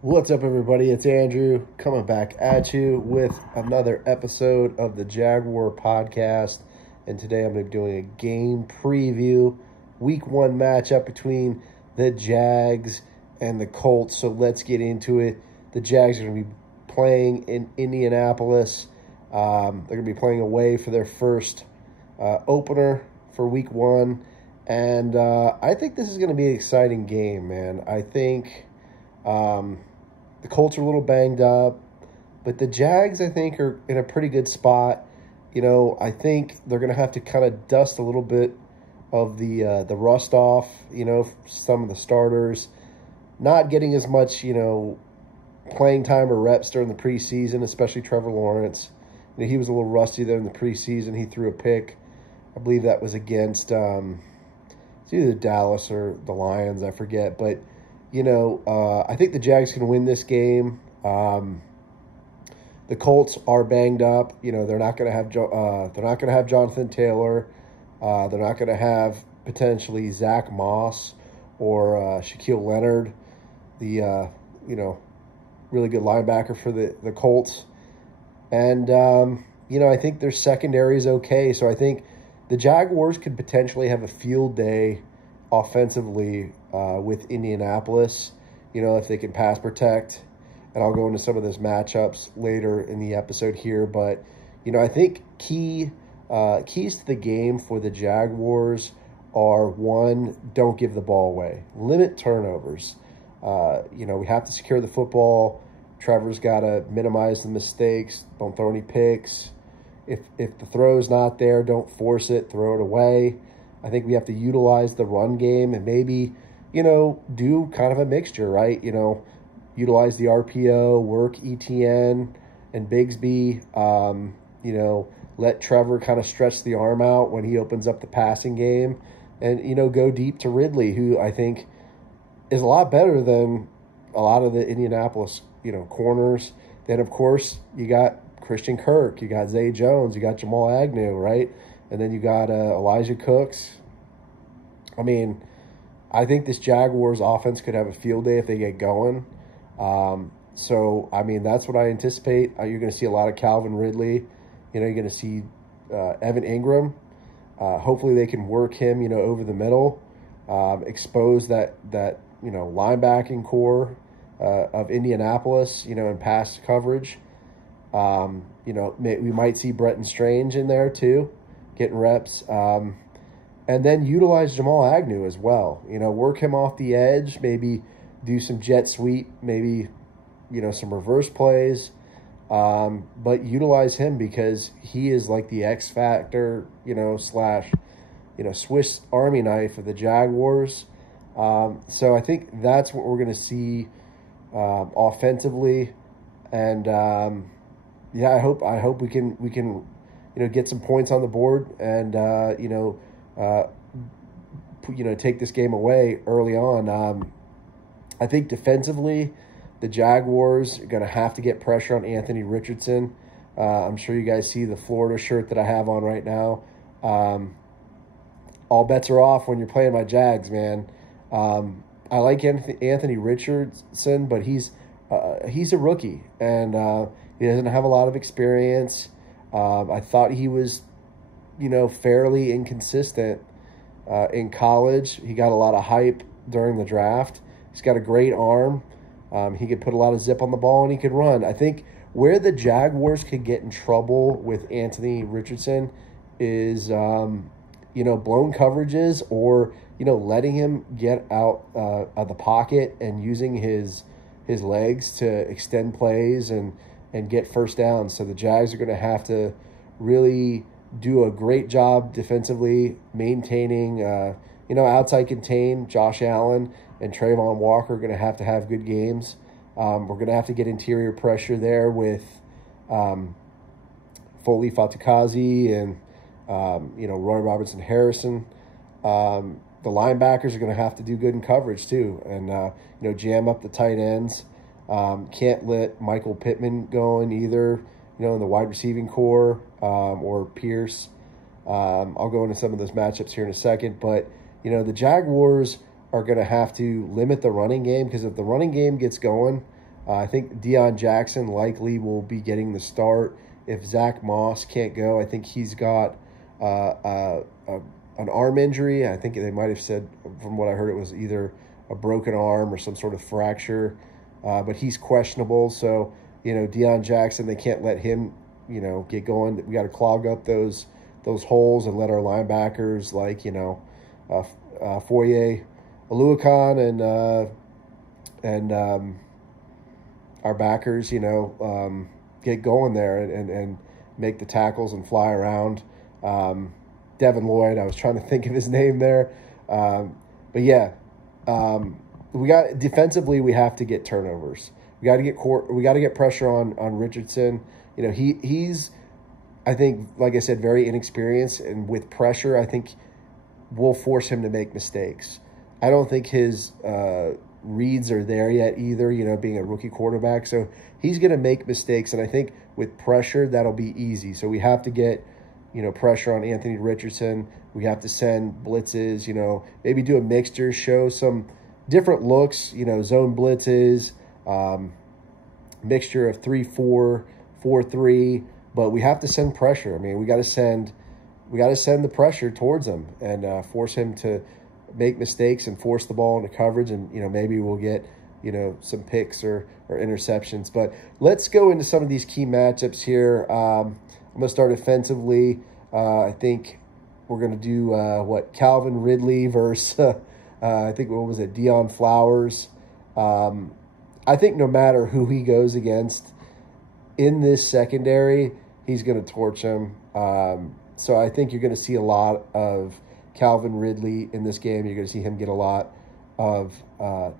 What's up, everybody? It's Andrew coming back at you with another episode of the Jaguar podcast. And today I'm going to be doing a game preview, week 1 matchup between the Jags and the Colts. So let's get into it. The Jags are going to be playing in Indianapolis. They're going to be playing away for their first opener for week 1. And I think this is going to be an exciting game, man. I think the Colts are a little banged up, but the Jags, I think, are in a pretty good spot. You know, I think they're going to have to kind of dust a little bit of the rust off, you know, some of the starters. Not getting as much, you know, playing time or reps during the preseason, especially Trevor Lawrence. You know, he was a little rusty there in the preseason. He threw a pick. I believe that was against it's either Dallas or the Lions, I forget. But, you know, I think the Jags can win this game. The Colts are banged up. You know, they're not going to have Jonathan Taylor. They're not going to have potentially Zach Moss or Shaquille Leonard, the you know, really good linebacker for the Colts. And you know, I think their secondary is okay. So I think the Jaguars could potentially have a field day offensively with Indianapolis. You know, if they can pass protect. And I'll go into some of those matchups later in the episode here. But, you know, I think keys to the game for the Jaguars are, 1, don't give the ball away. Limit turnovers. You know, we have to secure the football. Trevor's got to minimize the mistakes. Don't throw any picks. If the throw's not there, don't force it. Throw it away. I think we have to utilize the run game and maybe, you know, do kind of a mixture, right? You know, utilize the RPO, work ETN and Bigsby, you know, let Trevor kind of stretch the arm out when he opens up the passing game and, you know, go deep to Ridley, who I think is a lot better than a lot of the Indianapolis, you know, corners. Then, of course, you got Christian Kirk, you got Zay Jones, you got Jamal Agnew, right? And then you got Elijah Cooks. I mean, I think this Jaguars offense could have a field day if they get going. So, I mean, that's what I anticipate. You're going to see a lot of Calvin Ridley. You know, you're going to see Evan Ingram. Hopefully they can work him, you know, over the middle, expose that you know, linebacking core of Indianapolis, you know, in pass coverage. You know, we might see Bretton Strange in there too, getting reps. And then utilize Jamal Agnew as well. You know, work him off the edge, maybe do some jet sweep, maybe, you know, some reverse plays, but utilize him because he is like the X factor, you know, / you know, Swiss Army knife of the Jaguars. So I think that's what we're going to see offensively, and yeah, I hope we can you know, get some points on the board and you know, take this game away early on. I think defensively, the Jaguars are going to have to get pressure on Anthony Richardson. I'm sure you guys see the Florida shirt that I have on right now. All bets are off when you're playing my Jags, man. I like Anthony Richardson, but he's a rookie, and he doesn't have a lot of experience. I thought he was, you know, fairly inconsistent in college. He got a lot of hype during the draft. He's got a great arm. He could put a lot of zip on the ball, and he could run. I think where the Jaguars could get in trouble with Anthony Richardson is, you know, blown coverages or, you know, letting him get out of the pocket and using his legs to extend plays and get first downs. So the Jags are going to have to really do a great job defensively, maintaining, you know, outside contain. Josh Allen and Trayvon Walker are going to have good games. We're going to have to get interior pressure there with Foley Fatakazi and, you know, Roy Robertson Harrison. The linebackers are going to have to do good in coverage too, and you know, jam up the tight ends. Can't let Michael Pittman go in either, you know, in the wide receiving core, or Pierce. I'll go into some of those matchups here in a second. But, you know, the Jaguars are going to have to limit the running game, because if the running game gets going, I think Deion Jackson likely will be getting the start. If Zach Moss can't go, I think he's got an arm injury. I think they might have said, from what I heard, it was either a broken arm or some sort of fracture, but he's questionable. So, you know, Deion Jackson, they can't let him, you know, get going. We got to clog up those holes and let our linebackers, like, you know, Foye Aluakon and our backers, you know, get going there and make the tackles and fly around. Devin Lloyd, I was trying to think of his name there. But yeah, we got defensively, we have to get turnovers. We got to get pressure on Richardson. You know, he's, I think, like I said, very inexperienced, and with pressure, I think we'll force him to make mistakes. I don't think his reads are there yet either, you know, being a rookie quarterback. So he's going to make mistakes, and I think with pressure, that'll be easy. So we have to get, you know, pressure on Anthony Richardson. We have to send blitzes, you know, maybe do a mixture, show some different looks, you know, zone blitzes, mixture of 3-4, 4-3, but we have to send pressure. I mean, we got to send the pressure towards him and force him to make mistakes and force the ball into coverage, and, you know, maybe we'll get, you know, some picks or interceptions. But let's go into some of these key matchups here. I'm going to start offensively. I think we're going to do Calvin Ridley versus I think, what was it, Deion Flowers. I think no matter who he goes against in this secondary, he's going to torch him. So I think you're going to see a lot of Calvin Ridley in this game. You're going to see him get a lot of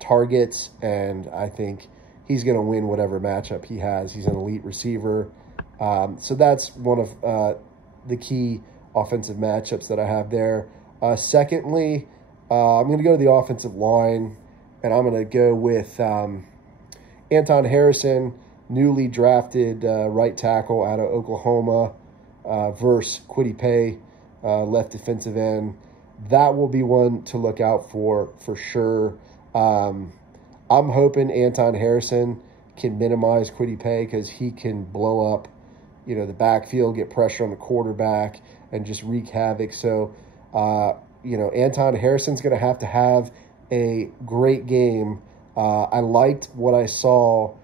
targets, and I think he's going to win whatever matchup he has. He's an elite receiver. So that's one of the key offensive matchups that I have there. Secondly, I'm going to go to the offensive line, and I'm going to go with Anton Harrison, newly drafted right tackle out of Oklahoma, versus Kwity Paye, left defensive end. That will be one to look out for sure. I'm hoping Anton Harrison can minimize Kwity Paye, because he can blow up, you know, the backfield, get pressure on the quarterback, and just wreak havoc. So, you know, Anton Harrison's going to have a great game. I liked what I saw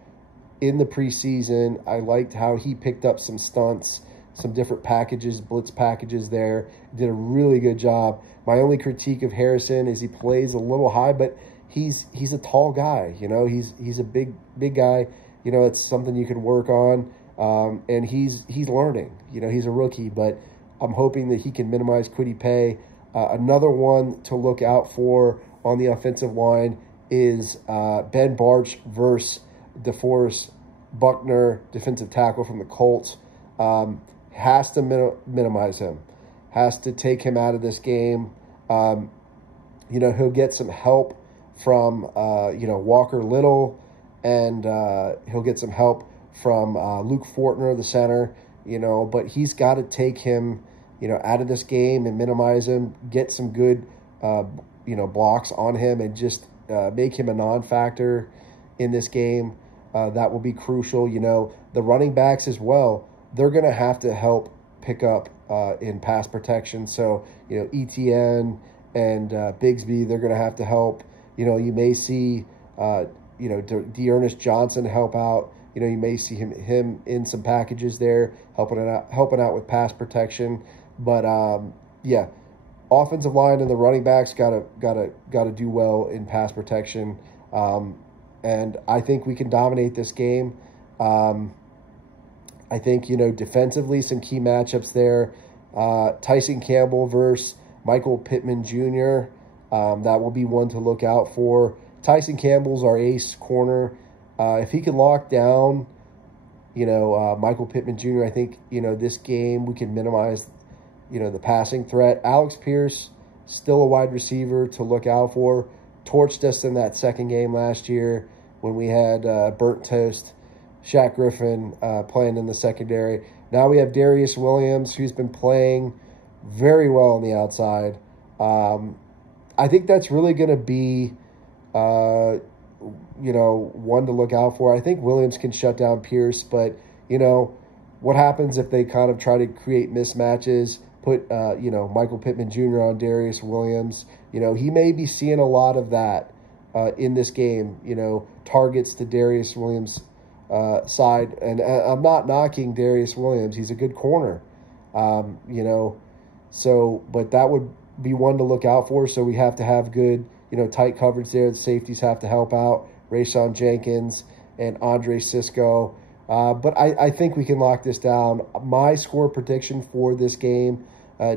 in the preseason. I liked how he picked up some stunts, some different packages, blitz packages there. Did a really good job. My only critique of Harrison is he plays a little high, but he's a tall guy. You know, he's a big guy. You know, it's something you can work on. And he's learning. You know, he's a rookie, but I'm hoping that he can minimize Kwity Paye. Another one to look out for on the offensive line is Ben Bartch versus DeForest Buckner, defensive tackle from the Colts. Has to minimize him. Has to take him out of this game. You know, he'll get some help from, you know, Walker Little, and he'll get some help from Luke Fortner, the center, you know, but he's got to take him, you know, out of this game and minimize him, get some good, you know, blocks on him, and just make him a non-factor in this game. That will be crucial. You know, the running backs as well, they're going to have to help pick up in pass protection. So, you know, ETN and Bigsby, they're going to have to help. You know, you may see, you know, Dearness Johnson help out. You know, you may see him in some packages there, helping out with pass protection. But yeah, offensive line and the running backs gotta do well in pass protection. And I think we can dominate this game. I think, you know, defensively, some key matchups there. Tyson Campbell versus Michael Pittman Jr. That will be one to look out for. Tyson Campbell's our ace corner. If he can lock down, you know, Michael Pittman Jr., I think, you know, this game we can minimize, you know, the passing threat. Alex Pierce, still a wide receiver to look out for. Torched us in that second game last year when we had Burnt Toast, Shaq Griffin playing in the secondary. Now we have Darius Williams, who's been playing very well on the outside. I think that's really going to be, one to look out for. I think Williams can shut down Pierce, but, what happens if they kind of try to create mismatches, put, Michael Pittman Jr. on Darius Williams? He may be seeing a lot of that in this game, targets to Darius Williams' side. And I'm not knocking Darius Williams. He's a good corner, but that would be one to look out for. So we have to have good, tight coverage there. The safeties have to help out, Rayshon Jenkins and Andre Sisco. But I think we can lock this down. My score prediction for this game,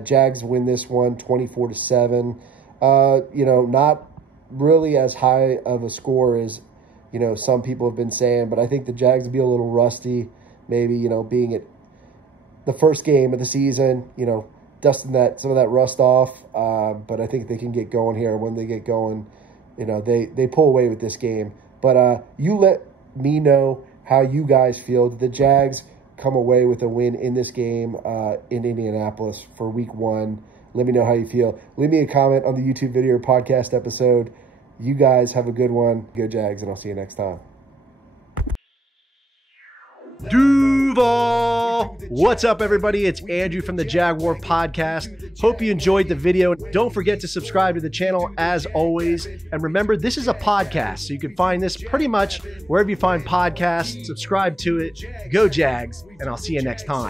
Jags win this one 24-7. Not really as high of a score as, some people have been saying, but I think the Jags will be a little rusty, maybe, being at the first game of the season, dusting some of that rust off. But I think they can get going here. When they get going, they pull away with this game. But you let me know how you guys feel. Did the Jags come away with a win in this game in Indianapolis for week 1? Let me know how you feel. Leave me a comment on the YouTube video or podcast episode. You guys have a good one. Go Jags, and I'll see you next time. Duval! What's up, everybody? It's Andrew from the Jaguar Podcast. Hope you enjoyed the video. Don't forget to subscribe to the channel as always. And remember, this is a podcast, so you can find this pretty much wherever you find podcasts. Subscribe to it. Go Jags, and I'll see you next time.